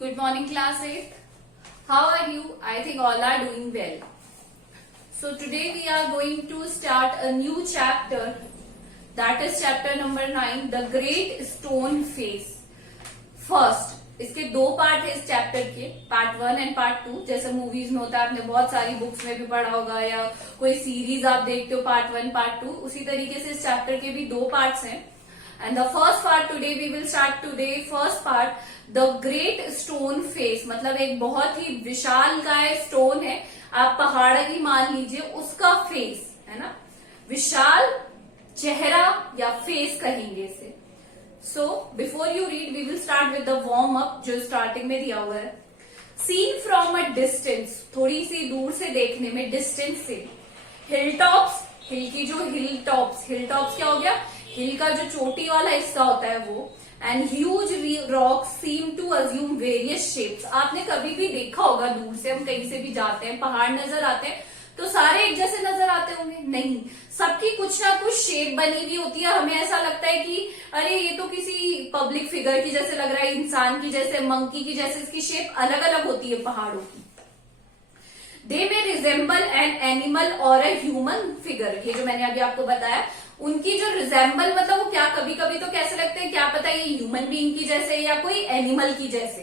Good morning, class 8th. How are you? I think all are doing well. So today we are going to start a new chapter, that is chapter number 9, The Great Stone Face. First, इसके दो part है इस chapter के, part 1 and part 2. जैसे movies में होता है, आपने बहुत सारी बुक्स में भी पढ़ा होगा या कोई सीरीज आप देखते हो पार्ट 1 पार्ट 2, उसी तरीके से इस चैप्टर के भी दो पार्ट्स हैं. And the first part today we will start today. First part, the Great Stone Face, मतलब एक बहुत ही विशालकाय स्टोन है, आप पहाड़ ही मान लीजिए, उसका फेस है ना, विशाल चेहरा या फेस कहेंगे इसे. So before you read, we will start with the warm up जो स्टार्टिंग में दिया हुआ है. Seen from a distance, थोड़ी सी दूर से देखने में, डिस्टेंस से. हिल टॉप्स, हिल की जो हिल टॉप्स क्या हो गया, हिल का जो चोटी वाला हिस्सा होता है वो. And huge rock seem to assume various shapes. आपने कभी भी देखा होगा, दूर से हम कहीं से भी जाते हैं, पहाड़ नजर आते हैं तो सारे एक जैसे नजर आते होंगे? नहीं, सबकी कुछ ना कुछ शेप बनी हुई होती है. हमें ऐसा लगता है कि अरे ये तो किसी पब्लिक फिगर की जैसे लग रहा है, इंसान की जैसे, मंकी की जैसे. इसकी शेप अलग अलग होती है पहाड़ों की. दे मे रिजेंबल एन एनिमल और अ ह्यूमन फिगर. ये जो मैंने अभी आपको बताया, उनकी जो रिजेंबल मतलब वो क्या, कभी कभी तो कैसे लगते हैं, क्या पता ये ह्यूमन बीइंग की जैसे या कोई एनिमल की जैसे.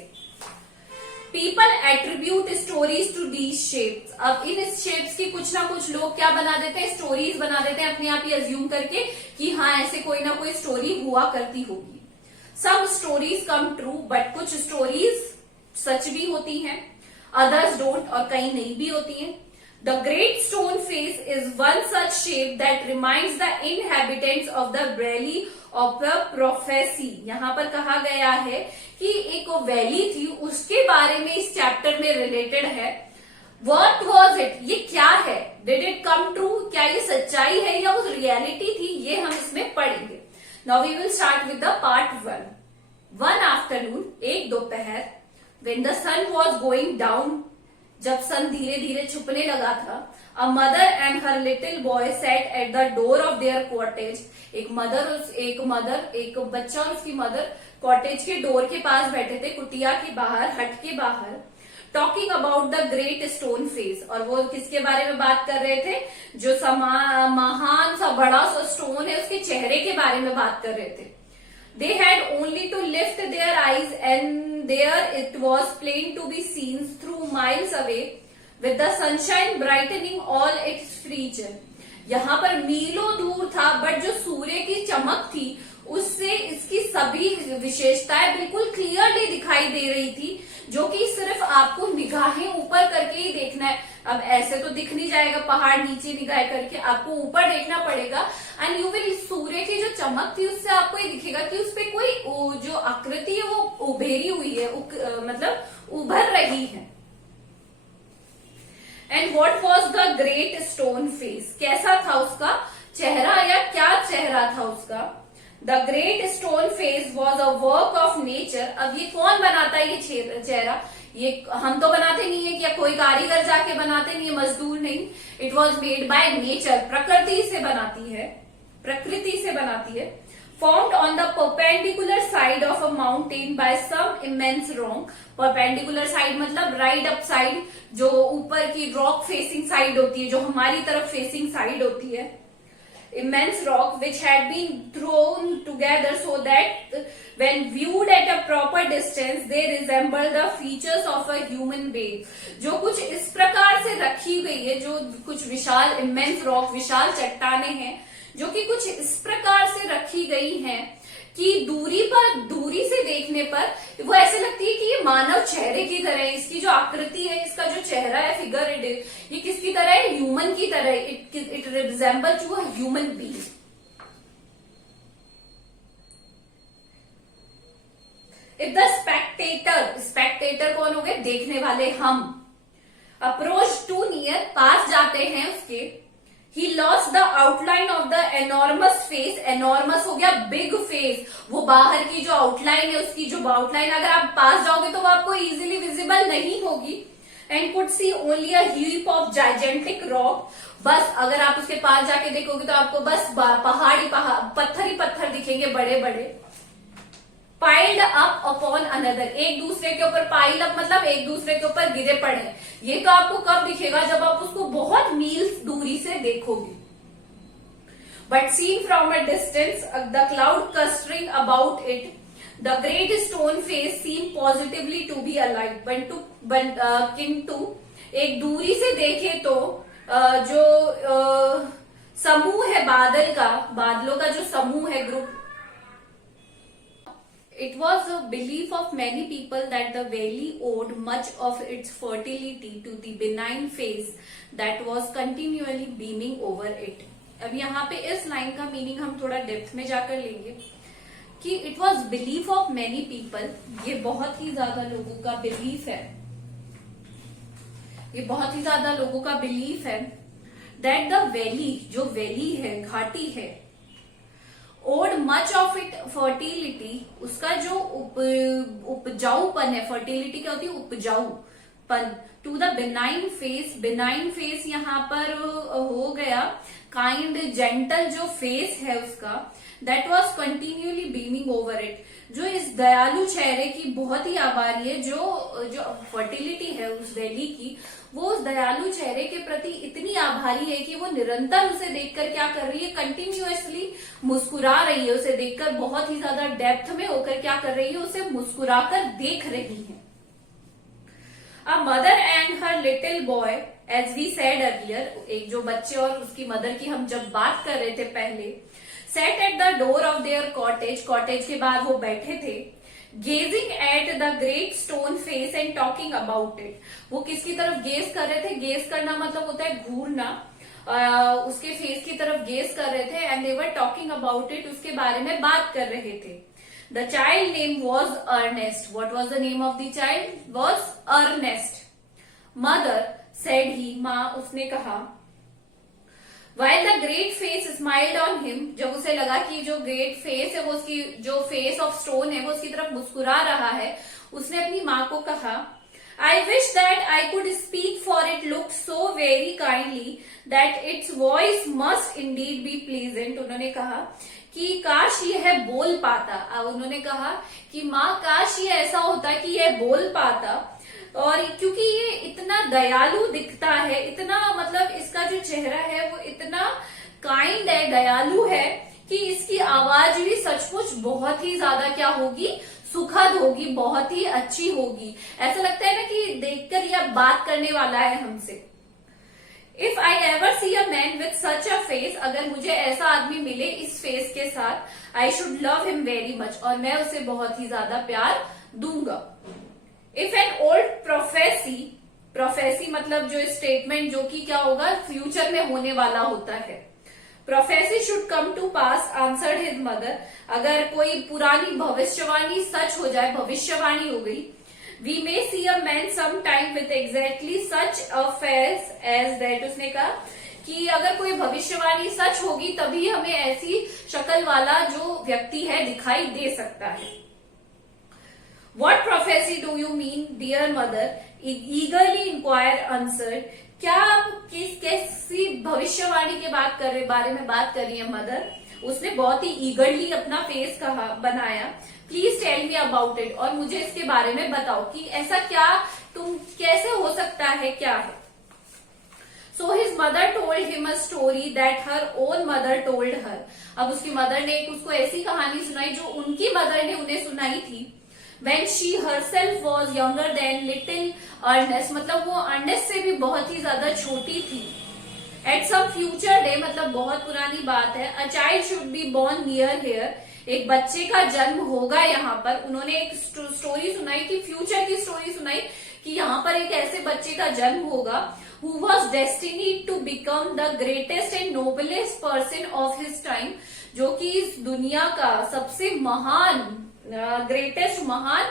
People attribute stories to these shapes. अब इन शेप्स की कुछ ना कुछ लोग क्या बना देते हैं, स्टोरीज बना देते हैं अपने आप ही अज्यूम करके कि हाँ ऐसे कोई ना कोई स्टोरी हुआ करती होगी. Some stories come true, but कुछ स्टोरीज सच भी होती हैं, अदर्स डोंट, और कई नहीं भी होती हैं. The Great Stone Face is one such shape that reminds the inhabitants of the valley of the prophecy. यहाँ पर कहा गया है कि एक वैली थी, उसके बारे में इस चैप्टर में रिलेटेड है. What was it? ये क्या है? Did it come true? क्या ये सच्चाई है या उस रियलिटी थी? ये हम इसमें पढ़ेंगे. Now we will start with the part 1. One afternoon, एक दोपहर, when the sun was going down, जब सन धीरे धीरे छुपने लगा था, अ mother and her little boy set at the door of their cottage. एक बच्चा और उसकी मदर कॉटेज के डोर के पास बैठे थे, कुटिया के बाहर, हट के बाहर. Talking about the great stone face. और वो किसके बारे में बात कर रहे थे, जो महान सा बड़ा सा स्टोन है, उसके चेहरे के बारे में बात कर रहे थे. They had only to lift their eyes and there it was plain to be seen through miles away with the sunshine brightening all its features. यहाँ पर मीलों दूर था, बट जो सूर्य की चमक थी उससे इसकी सभी विशेषताएं बिल्कुल क्लियरली दिखाई दे रही थी, जो कि सिर्फ आपको निगाहें ऊपर करके ही देखना है. अब ऐसे तो दिख नहीं जाएगा, पहाड़ नीचे निगाह करके आपको ऊपर देखना पड़ेगा. एंड यू विल, सूर्य की जो चमक थी उससे आपको ये दिखेगा कि उस पर कोई जो आकृति है वो उभेरी हुई है, मतलब उभर रही है. And what was the great stone face. कैसा था उसका चेहरा या क्या चेहरा था उसका. The great stone face was a work of nature. अब ये कौन बनाता है ये चेहरा, ये हम तो बनाते नहीं है, क्या कोई कारीगर जाके बनाते नहीं है, मजदूर नहीं. It was made by nature, प्रकृति से बनाती है. Formed on the perpendicular side of a mountain by some immense rock. Perpendicular side मतलब राइट अप साइड, जो ऊपर की रॉक फेसिंग साइड होती है, जो हमारी तरफ फेसिंग साइड होती है. Immense rock which had been thrown together so that when viewed at a proper distance they resemble the features of a human being. जो कुछ इस प्रकार से रखी गई है, जो कुछ विशाल immense rock, विशाल चट्टाने हैं जो कि कुछ इस प्रकार से रखी गई हैं कि दूरी से देखने पर वो ऐसे लगती है कि ये मानव चेहरे की तरह है. इसकी जो आकृति है, इसका जो चेहरा है, फिगर, ये किसकी तरह है, ह्यूमन की तरह है. It resemble to a human being. If the spectator कौन हो गए, देखने वाले हम. अप्रोच टू नियर, पास जाते हैं उसके. He lost the outline of the enormous face. Enormous हो गया बिग फेस, वो बाहर की जो आउटलाइन है, उसकी जो आउटलाइन अगर आप पास जाओगे तो वो आपको इजीली विजिबल नहीं होगी. And could see only a heap of gigantic rock. बस अगर आप उसके पास जाके देखोगे तो आपको बस पत्थर ही पत्थर दिखेंगे, बड़े बड़े. पाइल्ड अप अपॉन अनदर, एक दूसरे के ऊपर, पाइल अप मतलब एक दूसरे के ऊपर गिरे पड़े। ये तो आपको कब दिखेगा, जब आप उसको बहुत मील्स दूरी से देखोगे। But seen from a distance the cloud clustering about it, the great stone face seemed positively to be alive। किंतु एक दूरी से देखे तो जो समूह है बादल का, बादलों का जो समूह है, group, it was a belief of many people that the valley owed much of its fertility to the benign face that was continually beaming over it। अब यहाँ पे इस लाइन का मीनिंग हम थोड़ा डेप्थ में जाकर लेंगे कि it was belief of many people, ये बहुत ही ज्यादा लोगों का बिलीफ है, ये बहुत ही ज्यादा लोगों का बिलीफ है दैट द वैली, जो वैली है, घाटी है, owed much of it fertility, उसका जो उपजाऊपन है, फर्टिलिटी क्या होती है, उपजाऊपन, to the benign face, benign face यहाँ पर हो गया काइंड, जेंटल जो फेस है उसका, that was continually beaming over it, जो इस दयालु चेहरे की बहुत ही आभारी है, जो फर्टिलिटी है उस वैली की, वो उस दयालु चेहरे के प्रति इतनी आभारी है कि वो निरंतर उसे देखकर क्या कर रही है, कंटिन्यूअसली मुस्कुरा रही है, उसे देखकर बहुत ही ज्यादा डेप्थ में होकर क्या कर रही है, उसे मुस्कुराकर देख रही है। A mother and her little boy, as we said earlier, एक जो बच्चे और उसकी मदर की हम जब बात कर रहे थे पहले, sat at the door of their cottage, cottage के बाहर वो बैठे थे, gazing at the great stone face and talking about it, वो किसकी तरफ गेज कर रहे थे, गेज करना मतलब होता है घूरना, उसके फेस की तरफ गेज कर रहे थे, and they were talking about it, उसके बारे में बात कर रहे थे। The child name was Ernest. What was the name of the child? Was Ernest. Mother said he, माँ उसने कहा, while the great face smiled on him, जब उसे लगा कि जो great face है वो उसकी, जो face of stone है वो उसकी तरफ मुस्कुरा रहा है, उसने अपनी माँ को कहा, I wish that I could speak, for it looked so very kindly that its voice must indeed be pleasant। उन्होंने कहा कि काश यह बोल पाता, उन्होंने कहा कि माँ काश ये ऐसा होता कि यह बोल पाता, और क्योंकि ये इतना दयालु दिखता है, इतना मतलब इसका जो चेहरा है वो इतना काइंड है, दयालु है, कि इसकी आवाज भी सचमुच बहुत ही ज्यादा क्या होगी, सुखद होगी, बहुत ही अच्छी होगी। ऐसा लगता है ना कि देखकर यह बात करने वाला है हमसे। If I ever see a man with such a face, अगर मुझे ऐसा आदमी मिले इस फेस के साथ, I should love him very much, और मैं उसे बहुत ही ज्यादा प्यार दूंगा। If an old prophecy, prophecy मतलब जो स्टेटमेंट जो कि क्या होगा, फ्यूचर में होने वाला होता है, prophecy should come to pass, answered his mother, अगर कोई पुरानी भविष्यवाणी सच हो जाए, भविष्यवाणी हो गई, we may see a man sometime with exactly such a face as that, उसने कहा कि अगर कोई भविष्यवाणी सच होगी तभी हमें ऐसी शक्ल वाला जो व्यक्ति है दिखाई दे सकता है। What prophecy do you mean, dear mother? Eagerly inquired, answered, क्या आप कैसी भविष्यवाणी के बारे में बात कर रही है मदर? उसने बहुत ही ईगरली अपना फेस बनाया, please tell me about it, और मुझे इसके बारे में बताओ कि ऐसा क्या, तुम कैसे हो सकता है, क्या है। So his mother told him a story that her own mother told her, अब उसकी मदर ने उसको ऐसी कहानी सुनाई जो उनकी मदर ने उन्हें सुनाई थी। When she herself was younger than little Ernest, मतलब वो अर्नेस्ट से भी बहुत ही ज्यादा छोटी थी। At some future day, मतलब बहुत पुरानी बात है, a child should be born near here, एक बच्चे का जन्म होगा यहाँ पर। उन्होंने एक स्टोरी सुनाई कि फ्यूचर की स्टोरी सुनाई कि यहाँ पर एक ऐसे बच्चे का जन्म होगा who was destined to become the greatest and noblest person of his time, जो कि इस दुनिया का सबसे महान, ग्रेटेस्ट, महान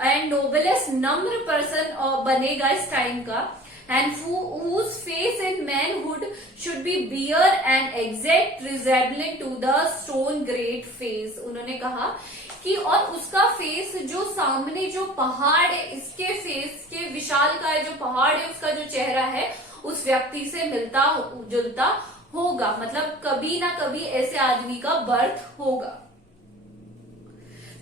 एंड नोबलेस्ट, नम्र पर्सन बनेगा इस टाइम का, and whose face in manhood should be bare and exact resembling to the stone great face। उन्होंने कहा कि और उसका फेस जो सामने जो पहाड़ है, इसके फेस के विशाल का जो पहाड़ है, उसका जो चेहरा है उस व्यक्ति से मिलता जुलता होगा, मतलब कभी ना कभी ऐसे आदमी का बर्थ होगा।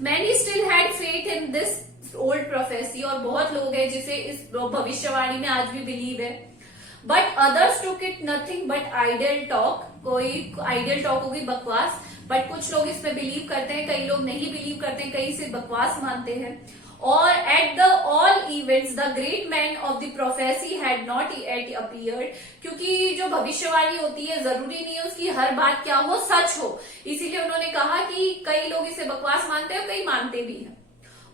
Many still had faith in this old prophecy, और बहुत लोग हैं जिसे इस भविष्यवाणी में आज भी बिलीव है। But others took it nothing but ideal talk, कोई आइडियल टॉक होगी, बकवास। बट कुछ लोग इसमें बिलीव करते हैं, कई लोग नहीं बिलीव करते हैं, कई इसे बकवास मानते हैं। और at the all events the great man of the prophecy had not at appeared, क्योंकि जो भविष्यवाणी होती है जरूरी नहीं है उसकी हर बात क्या हो, सच हो, इसीलिए उन्होंने कहा कि कई लोग इसे बकवास मानते हैं और कई मानते भी हैं।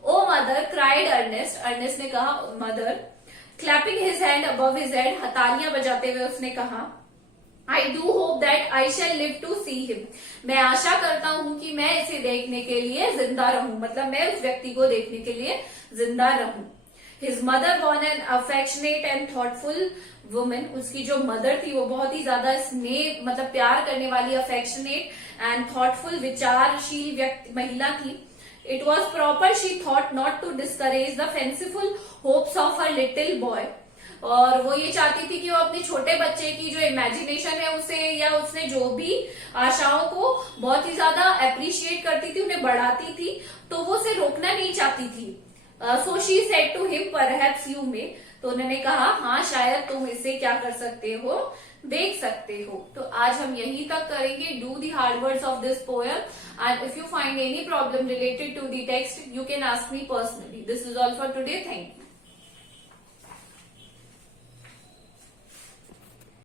O mother cried Ernest, Ernest ने कहा mother, clapping his hand above his head, तालियां बजाते हुए उसने कहा, I do hope that I shall live to see him, मैं आशा करता हूं कि मैं इसे देखने के लिए जिंदा रहूं, मतलब मैं उस व्यक्ति को देखने के लिए जिंदा रहूं। His mother von N affectionate and thoughtful women, उसकी जो मदर थी वो बहुत ही ज्यादा स्नेह मतलब प्यार करने वाली, अफेक्शनेट एंड थॉटफुल विचारशील व्यक्ति महिला थी। It was proper she thought not to discourage the fanciful hopes of her little boy, और वो ये चाहती थी कि वो अपने छोटे बच्चे की जो इमेजिनेशन है उसे, या उसने जो भी आशाओं को बहुत ही ज्यादा अप्रिशिएट करती थी, उन्हें बढ़ाती थी, तो वो उसे रोकना नहीं चाहती थी। So she said to him perhaps you may, तो उन्होंने कहा हाँ शायद तुम इसे क्या कर सकते हो, देख सकते हो। तो आज हम यहीं तक करेंगे। Do the hard words of this poem and if you find any problem related to the text you can ask me personally. This is all for today, thank you.